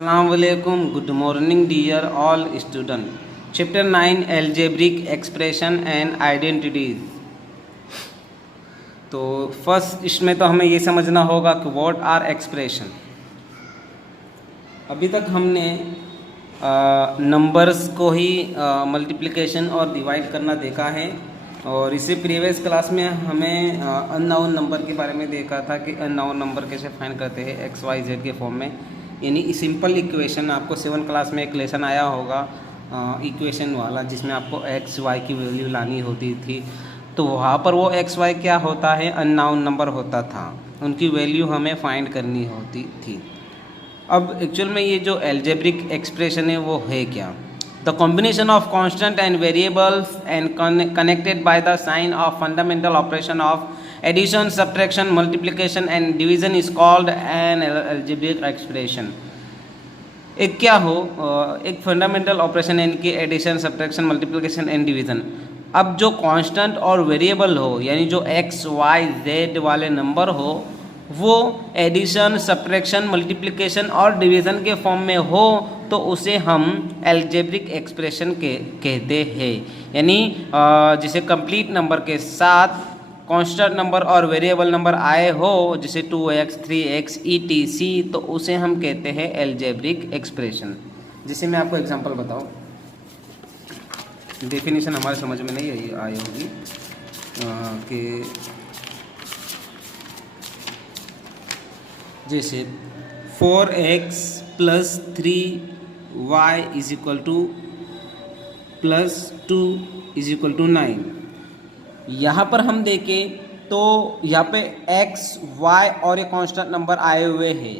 Assalamualaikum. Good morning, dear all students. Chapter 9 Algebraic Expression and Identities. तो first इसमें तो हमें ये समझना होगा कि व्हाट आर एक्सप्रेशन। अभी तक हमने नंबर्स को ही मल्टीप्लिकेशन और डिवाइड करना देखा है, और इससे प्रीवियस क्लास में हमें अननोन नंबर के बारे में देखा था कि अननोन नंबर कैसे फाइंड करते हैं एक्स वाई जेड के फॉर्म में। यानी सिंपल इक्वेशन, आपको 7 क्लास में एक लेसन आया होगा इक्वेशन वाला, जिसमें आपको एक्स वाई की वैल्यू लानी होती थी। तो वहाँ पर वो एक्स वाई क्या होता है, अननोन नंबर होता था, उनकी वैल्यू हमें फाइंड करनी होती थी। अब एक्चुअल में ये जो एल्जेब्रिक एक्सप्रेशन है वो है क्या? The combination of constant and variables and connected by the sign of fundamental operation of addition, subtraction, multiplication and division is called an algebraic expression. एक क्या हो, एक फंडामेंटल ऑपरेशन यानी कि addition, subtraction, multiplication and division. अब जो constant और variable हो, यानी जो एक्स वाई जेड वाले नंबर हो, वो एडिशन, सब्ट्रैक्शन, मल्टीप्लिकेशन और डिवीजन के फॉर्म में हो तो उसे हम एल्जेब्रिक एक्सप्रेशन कहते हैं। यानी जिसे कंप्लीट नंबर के साथ कांस्टेंट नंबर और वेरिएबल नंबर आए हो, जैसे 2x, 3x, etc, तो उसे हम कहते हैं एल्जेब्रिक एक्सप्रेशन। जिसे मैं आपको एग्जांपल बताऊं, डेफिनेशन हमारे समझ में नहीं आई होगी कि जैसे 4x + 3y = +2 = 9। यहाँ पर हम देखें तो यहाँ पे x, y और ये कांस्टेंट नंबर आए हुए हैं।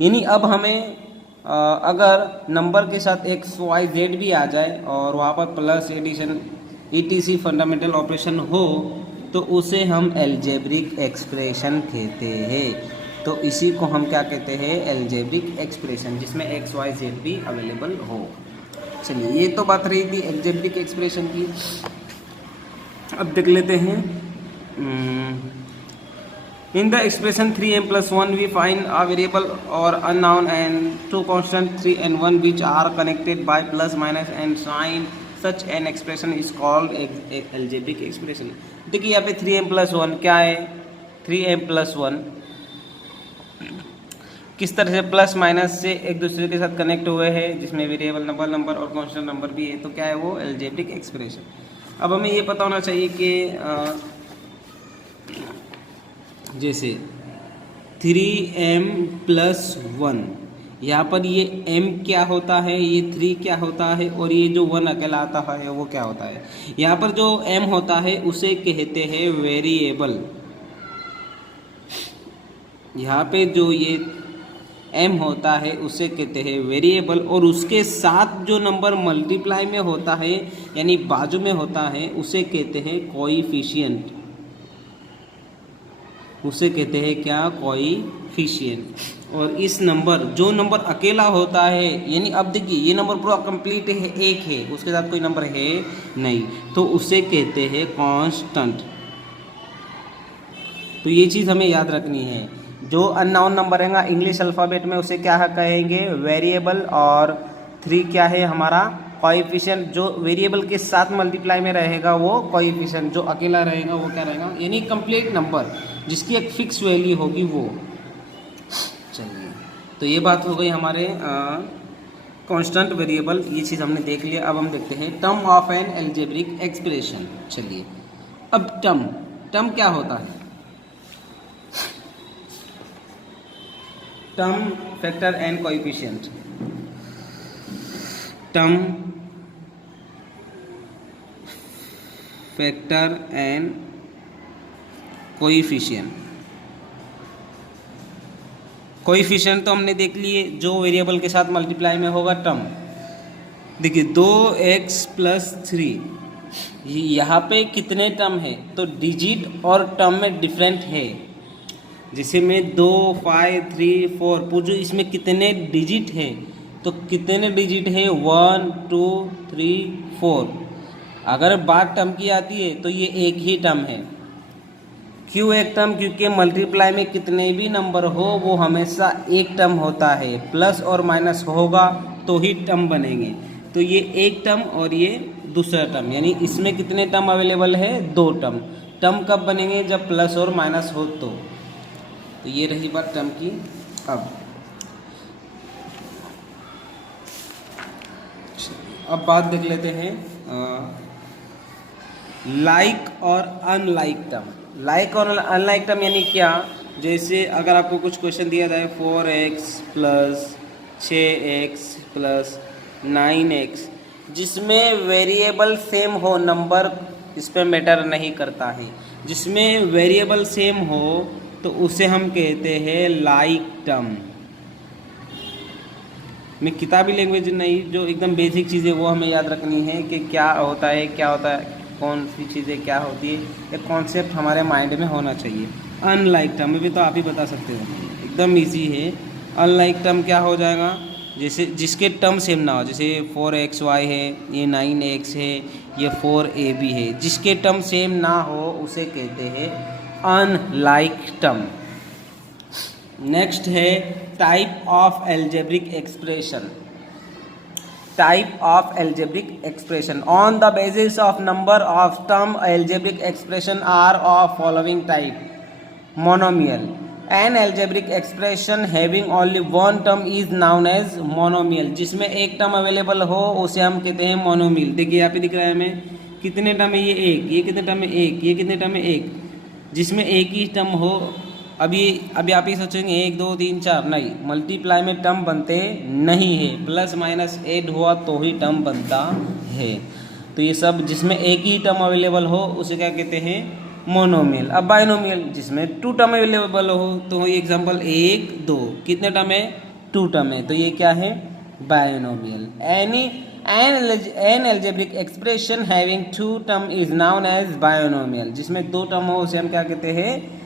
यानी अब हमें अगर नंबर के साथ x, y, z भी आ जाए और वहाँ पर plus, addition, etc fundamental operation हो तो उसे हम एल्जेब्रिक एक्सप्रेशन कहते हैं। तो इसी को हम क्या कहते हैं, एल्जेब्रिक एक्सप्रेशन, जिसमें x, y, z भी अवेलेबल हो। चलिए, ये तो बात रही थी एल्जेब्रिक एक्सप्रेशन की। अब देख लेते हैं in the expression 3m + 1 we find a variable और unknown and 2 constant 3 and 1 which are connected by plus, minus and sign. Such an expression is called algebraic expression. देखिए यहाँ पे 3m + 1 क्या है, 3m + 1 किस तरह से प्लस माइनस से एक दूसरे के साथ कनेक्ट हुए हैं, जिसमें वेरिएबल नंबर और कांस्टेंट नंबर भी है, तो क्या है वो एल्जेब्रिक एक्सप्रेशन। अब हमें ये पता होना चाहिए कि जैसे 3m + 1, यहाँ पर ये m क्या होता है, ये 3 क्या होता है, और ये जो 1 अकेला आता है वो क्या होता है। यहाँ पर जो m होता है उसे कहते हैं वेरिएबल। यहाँ पे जो ये m होता है उसे कहते हैं वेरिएबल, और उसके साथ जो नंबर मल्टीप्लाई में होता है यानी बाजू में होता है उसे कहते हैं कोएफिशिएंट। उसे कहते हैं क्या, कोएफिशिएंट। और इस नंबर, जो नंबर अकेला होता है, यानी अब देखिए ये नंबर पूरा कंप्लीट है, एक है, उसके साथ कोई नंबर है नहीं, तो उसे कहते हैं कांस्टेंट। तो ये चीज़ हमें याद रखनी है। जो अननोन नंबर रहेगा इंग्लिश अल्फ़ाबेट में उसे क्या कहेंगे, वेरिएबल, और 3 क्या है हमारा कोएफिशिएंट। जो वेरिएबल के साथ मल्टीप्लाई में रहेगा वो कोएफिशिएंट, जो अकेला रहेगा वो क्या रहेगा, यानी कंप्लीट नंबर जिसकी एक फिक्स वैल्यू होगी वो। चलिए, तो ये बात हो गई हमारे कांस्टेंट, वेरिएबल, ये चीज़ हमने देख लिया। अब हम देखते हैं term of an algebraic expression. चलिए, अब टर्म क्या होता है, term, factor and coefficient. Term, factor and coefficient. Coefficient तो हमने देख लिए, जो वेरिएबल के साथ मल्टीप्लाई में होगा टर्म। देखिए 2x + 3, यहाँ पे कितने टर्म है, तो डिजिट और टर्म में डिफरेंट है। जैसे में 2, 5, 3, 4 पूछो इसमें कितने डिजिट है, तो कितने डिजिट है, 1, 2, 3, 4। अगर बात टर्म की आती है तो ये एक ही टर्म है। क्यों एक टर्म? क्योंकि मल्टीप्लाई में कितने भी नंबर हो वो हमेशा एक टर्म होता है, प्लस और माइनस होगा तो ही टर्म बनेंगे। तो ये एक टर्म और ये दूसरा टर्म, यानी इसमें कितने टर्म अवेलेबल है? 2 टर्म। टर्म कब बनेंगे? जब प्लस और माइनस हो तो ये रही बात टर्म की। अब बात देख लेते हैं लाइक और अनलाइक टर्म। लाइक और अनलाइक टर्म यानी क्या? जैसे अगर आपको कुछ क्वेश्चन दिया जाए 4x plus 6x plus 9x, जिसमें वेरिएबल सेम हो, नंबर इस पर मैटर नहीं करता है, जिसमें वेरिएबल सेम हो तो उसे हम कहते हैं लाइक टर्म। में किताबी लैंग्वेज नहीं, जो एकदम बेसिक चीज़ें वो हमें याद रखनी है कि क्या होता है, क्या होता है, कौन सी चीज़ें क्या होती है, एक कॉन्सेप्ट हमारे माइंड में होना चाहिए। अनलाइक टर्म भी तो आप ही बता सकते हो, एकदम इजी है। अनलाइक टर्म क्या हो जाएगा? जैसे जिसके टर्म सेम ना हो, जैसे 4xy है, ये 9x है, ये 4ab है, जिसके टर्म सेम ना हो उसे कहते हैं अनलाइक टर्म। नेक्स्ट है type of algebraic expression. Type of algebraic expression on the basis of number of term algebraic expression are of following type: monomial. An algebraic expression having only one term is known as monomial. जिसमें एक term available हो उसे हम कहते हैं monomial. देखिए यहाँ पे दिख रहा है हमें कितने टर्म है, ये एक, ये कितने टर्म है, एक, ये कितने टर्म है, एक। जिसमें एक ही टर्म हो, अभी आप ही सोचेंगे 1 2 3 4, नहीं, मल्टीप्लाई में टर्म बनते नहीं है, प्लस माइनस ऐड हुआ तो ही टर्म बनता है। तो ये सब जिसमें एक ही टर्म अवेलेबल हो उसे क्या कहते हैं? मोनोमियल। अब बायनोमियल, जिसमें 2 टर्म अवेलेबल हो, तो एग्जांपल 1 2, कितने टर्म है? 2 टर्म है, तो ये क्या है? Binomial. An algebraic expression having 2 term is known as binomial. जिसमें 2 टर्म हो उसे हम क्या कहते हैं?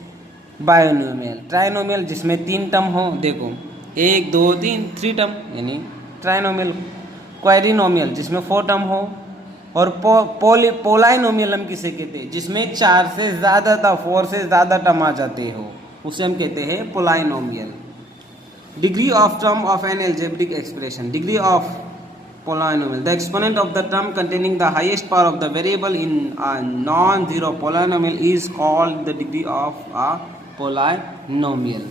बायनोमियल। ट्राइनोमियल, जिसमें 3 टर्म हो, देखो 1 2 3, 3 टर्म यानी ट्राइनोमियल। क्वाड्रिनोमियल, जिसमें 4 टर्म हो। और पोलाइनोमियल हम किसे कहते हैं? जिसमें 4 से ज़्यादा था, 4 से ज़्यादा टर्म आ जाते हो, उसे हम कहते हैं polynomial. Degree of term of an algebraic expression. Degree of polynomial: the exponent of the term containing the highest power of the variable in a non-zero polynomial is called the degree of a polynomial.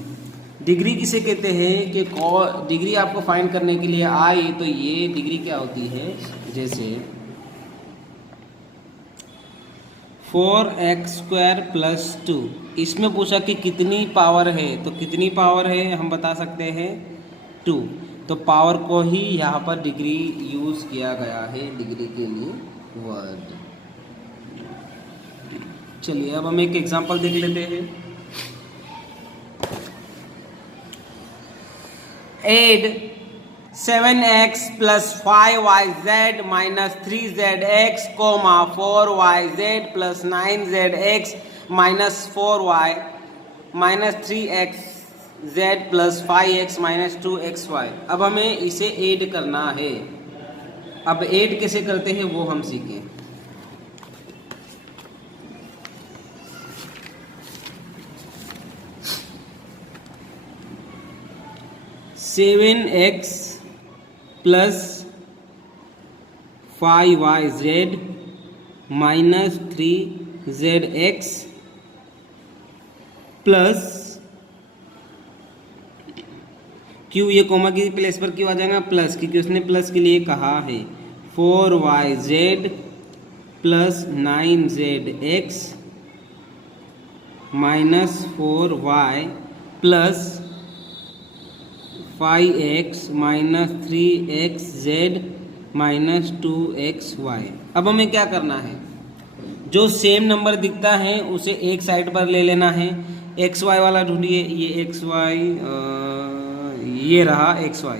Degree किसे कहते हैं? कि degree आपको find करने के लिए आई तो ये डिग्री क्या होती है? जैसे 4x² + 2, इसमें पूछा कि कितनी पावर है, तो कितनी पावर है हम बता सकते हैं 2। तो पावर को ही यहाँ पर डिग्री यूज़ किया गया है, डिग्री के लिए वर्ड। चलिए अब हम एक एग्जांपल देख लेते हैं। Add 7x + 5yz - 3zx, 4yz + 9zx - 4y - 3x z + 5x - 2xy। अब हमें इसे ऐड करना है। अब ऐड कैसे करते हैं वो हम सीखें। Seven x + 5yz - 3zx plus, क्यों ये कोमा की प्लेस पर क्यों आ जाएगा? प्लस, क्योंकि उसने प्लस के लिए कहा है। 4yz + 9zx - 4y + 5x - 3xz - 2xy। अब हमें क्या करना है? जो सेम नंबर दिखता है उसे एक साइड पर ले लेना है। xy वाला ढूंढिए, ये xy, ये रहा xy,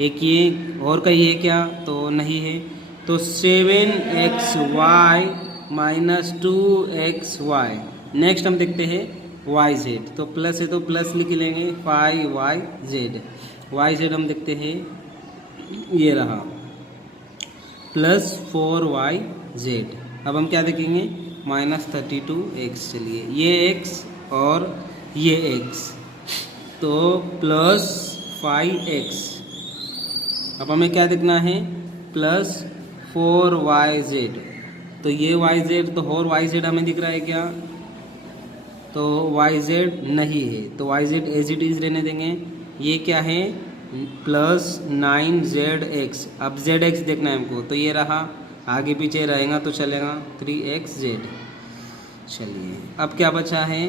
एक ये और का ये क्या तो नहीं है, तो 7xy - 2xy। नेक्स्ट हम देखते हैं yz, तो प्लस है तो प्लस लिख लेंगे 5yz। yz हम देखते हैं ये रहा +4yz। अब हम क्या देखेंगे? Minus 32x। चलिए ये x और ये x, तो प्लस 5x। अब हमें क्या देखना है, प्लस 4yz। तो ये yz, तो और yz हमें दिख रहा है क्या, तो yz नहीं है, तो yz एज इट इज़ रहने देंगे। ये क्या है, प्लस 9zx। अब zx देखना है हमको, तो ये रहा, आगे पीछे रहेगा तो चलेगा 3xz। चलिए अब क्या बचा है,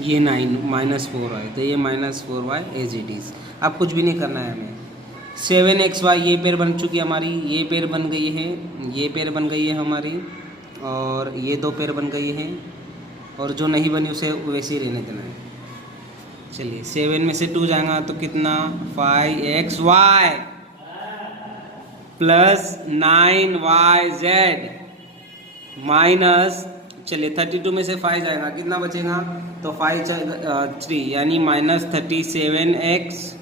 ये 9 माइनस 4y, तो ये minus 4y as it is. अब कुछ भी नहीं करना है हमें। 7xy ये पेयर बन चुकी है हमारी, ये पेयर बन गई है, ये पेयर बन गई है हमारी, और ये 2 पेयर बन गई है, और जो नहीं बनी उसे वैसे ही रहने देना है। चलिए 7 में से 2 जाएगा तो कितना, 5xy प्लस 9yz माइनस, चलिए 32 में से 5 जाएगा, कितना बचेगा, तो 5 3 यानी माइनस 37x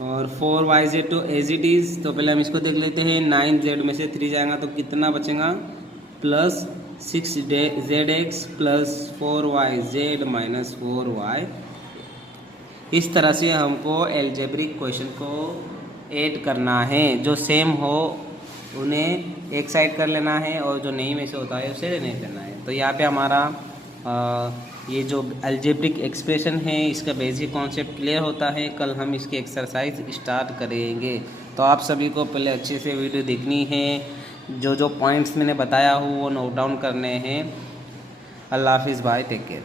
और 4yz to as it is. तो पहले हम इसको देख लेते हैं, 9z में से 3 जाएगा तो कितना बचेगा, plus 6zx plus 4yz minus 4y। इस तरह से हमको एल्जेब्रिक क्वेश्चन को ऐड करना है, जो सेम हो उन्हें एक साइड कर लेना है और जो नहीं में से होता है उसे नहीं करना है। तो यहाँ पे हमारा ये जो अलजेब्रिक एक्सप्रेशन है इसका बेसिक कॉन्सेप्ट क्लियर होता है। कल हम इसकी एक्सरसाइज स्टार्ट करेंगे, तो आप सभी को पहले अच्छे से वीडियो देखनी है, जो जो पॉइंट्स मैंने बताया हो वो नोट डाउन करने हैं। अल्लाह हाफिज़, बाय, टेक केयर।